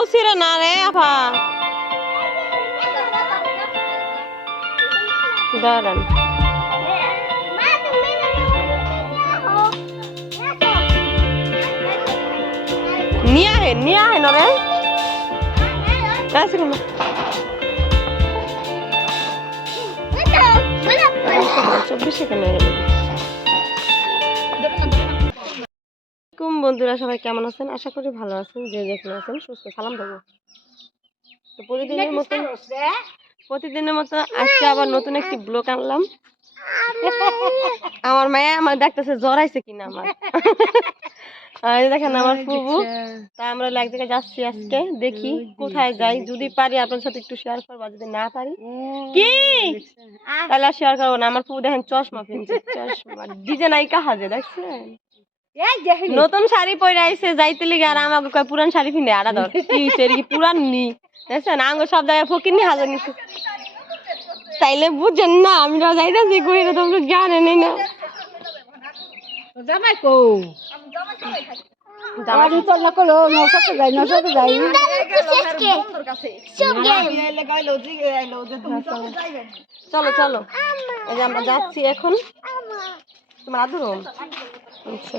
কেউ ছিঁড়ে না রে আফা দাঁড়ান। নিয়ে আহে নিয়ে আহে না রে না চব্বিশে কেন কুম বন্ধুরা সবাই কেমন আছেন? আশা করি ভালো আছেন যে যেখানে আছেন সুস্থ সালাম দেবো। তো প্রতিদিনের মতো প্রতিদিনের মতো আজকে আবার নতুন একটি ব্লগ আনলাম। আমার মায়া আমার দেখতেছে জ্বর আইছে কিনা আমার। দেখেন আমার ফুবু। তা আমরা এক জায়গায় যাচ্ছি আজকে দেখি কোথায় যাই। যদি পারি আপনার সাথে একটু শেয়ার করব যদি না পারি কি? তাহলে আর শেয়ার করব না। আমার ফুবু দেখেন চশমা কিনছে চশমা। ডিজে আইকা হাজে দেখছেন? নতুন শাড়ি পরে আইছে যাইতে লিগে আর আমাকে কয় পুরান শাড়ি পিনে আড়া ধর কি হইছে কি পুরান নি দেখছেন আঙ্গ সব জায়গায় ফকির নি হাজার নিচ্ছে তাইলে বুঝেন না আমি না যাইতেছি কইরা তোমরা জ্ঞানে নেই না জামাই কো জামাই না নশো যাই যাই চলো চলো এই যে আমরা যাচ্ছি এখন তোমার আদর আচ্ছা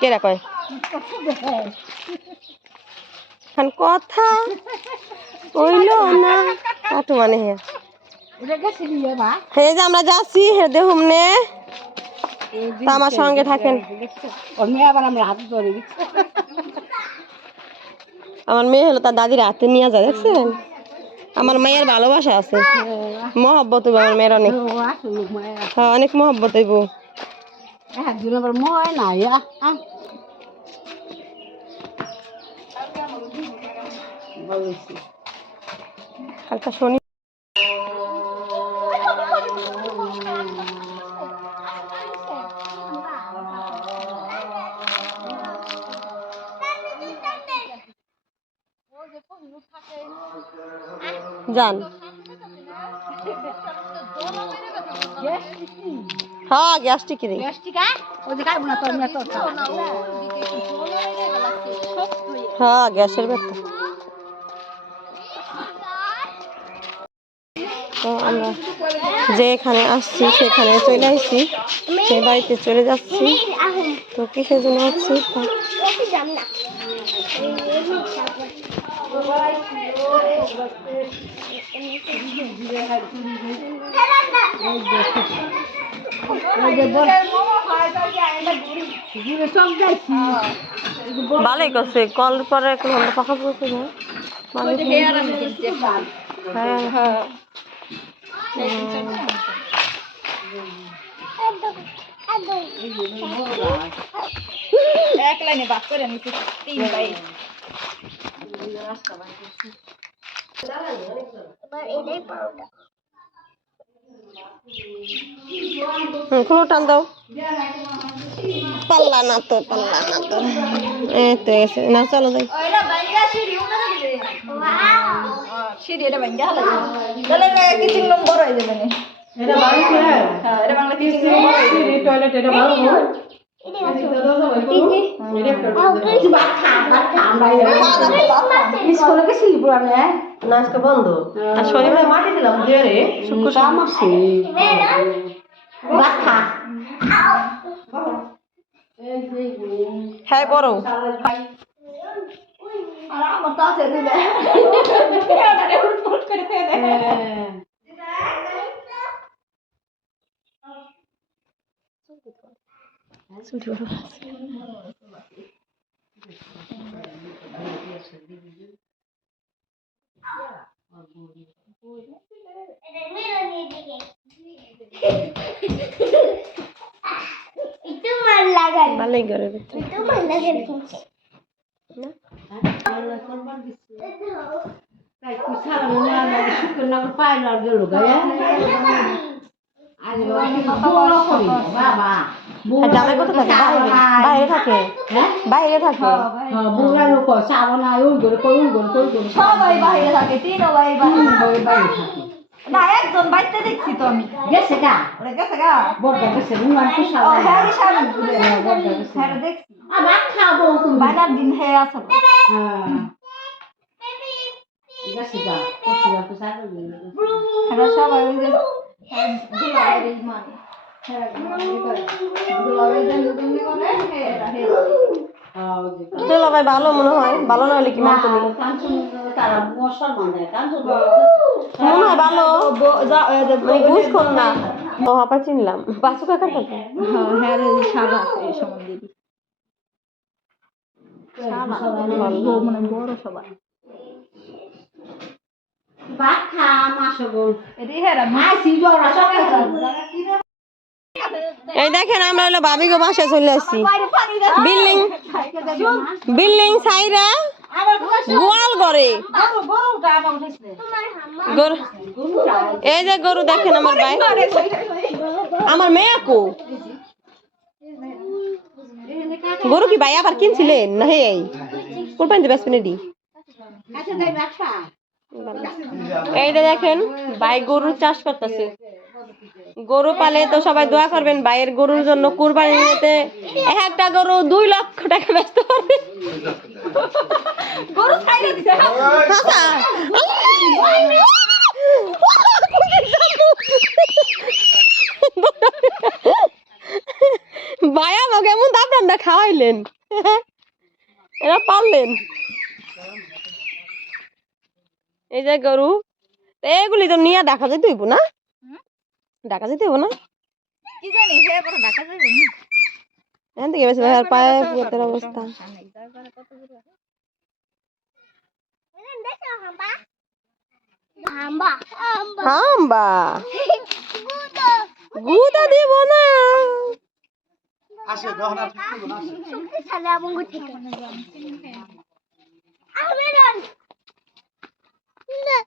কেরা কয়? এখন কথা কইলো না। আটু মানে হে। হে যে আমরা যাচ্ছি হে দেহুম নে আমার সঙ্গে থাকেন। আমরা মেয়ে হলো তার দাদির হাতে নিয়ে যায় দেখছেন? আমার মেয়ের ভালোবাসা আছে। মহব্বত আমার মেয়ের অনেক। হ্যাঁ অনেক মহব্বত হইব। একদিন আবার ময় না ইয়া আহ বলেছি হালকা শনি যান হ্যাঁ গ্যাসটি রে। যে খাওয়া। হ্যাঁ গ্যাসের ব্যাপার তো আমরা যেখানে আসছি সেখানে চলে আসছি। সে বাড়িতে চলে যাচ্ছি। তো কিসের জন্য আসছি? ওই যে বল ঘুরে সব যাইছি ভালোই করছে কল পরে একটু ঘণ্টা ফাঁকা পড়ছে না হ্যাঁ হ্যাঁ। এক লাইনে বাদ করে নিচ্ছি তিন ভাই হুম খুলো টান দাও। পাল্লা না তো পাল্লা না তো। এই তো গেছে। না চলো যাই। সিঁড়ি এটা ভাঙ্গা হলো তাহলে কিচিং রুম বড় হয়ে যাবে না। এটা বাড়িতে হ্যাঁ এটা বাংলা কিচিং রুম টয়লেট এটা ভালো স্কুলে গেছিলি পুরানে না আজকে বন্ধ আর শনিবার মাটি দিলাম দিয়ে রে শুক্র বাচ্চা হ্যাঁ বড় আর আমার তো আছে দিলে এটা উঠফুট করে ভালোই ঘরে ভিতরে বাবা আর জামাই কোথায় থাকে বাইরে থাকে বাইরে থাকে বুড়া লোক সাবনা ওই করে ওই করে কই করে সবাই বাইরে থাকে তিনও ভাই বাইরে থাকে। না একজন বাইতে দেখছি তো আমি। গেছে গা? ওরা গেছে গা? বড় গেছে রুমান তো ও হ্যাঁ সারা গেছে। হ্যাঁ দেখছি। আবার খাব তুমি। বাইরার দিন হয়ে আছে হ্যাঁ। গেছে গা? রাখতে সাইকেল এরা সবাই ওই দুলাভাইয়ের মানে দুলাভাই হেরা হেরা দুলা ভাই ভালো মনে হয় ভালো না হলে কি মানতো মনে হয় ভালো। মানে ঘুষ খোর না। ও আপা চিনলাম। বাসু কাকার কথা হ্যাঁ হ্যাঁ রে, শালা এই সম্বন্ধে বউ মানে বড় সবাই ভাত খা মাসে এই দেখেন আমরা হলো ভাবি গো বাসায় চলে আসছি। বিল্ডিং। বিল্ডিং সাইরা গোয়াল করে গরু এই যে গরু দেখেন আমার ভাই। আমার মেয়ে কো? গরু কি ভাই আবার কিনছিলেন? না হে কোরবানি দেবে স্পেনেডি এই যে দেখেন, ভাই গরুর চাষ করতেছে। গরু পালে তো সবাই দোয়া করবেন, ভাইয়ের গরুর জন্য কুরবানি নিতে। এক একটা গরু দুই লক্ষ টাকা ব্যস্ত পারবে গরু দিছে। হাসা। এমন দাম খাওয়াইলেন এরা পারলেন এই যে গরু এগুলি তো নিয়ে দেখা যেতে হইব না? ডাকা যেতে হইব না? কি জানি হে পরে ঢাকা যাইব নি? এখান থেকে বেশি ভাইয়ার পায়ে পুতের অবস্থা। হাম্বা। গুদা দিব না। আসে দহনা ঠিক করব না আসে। 那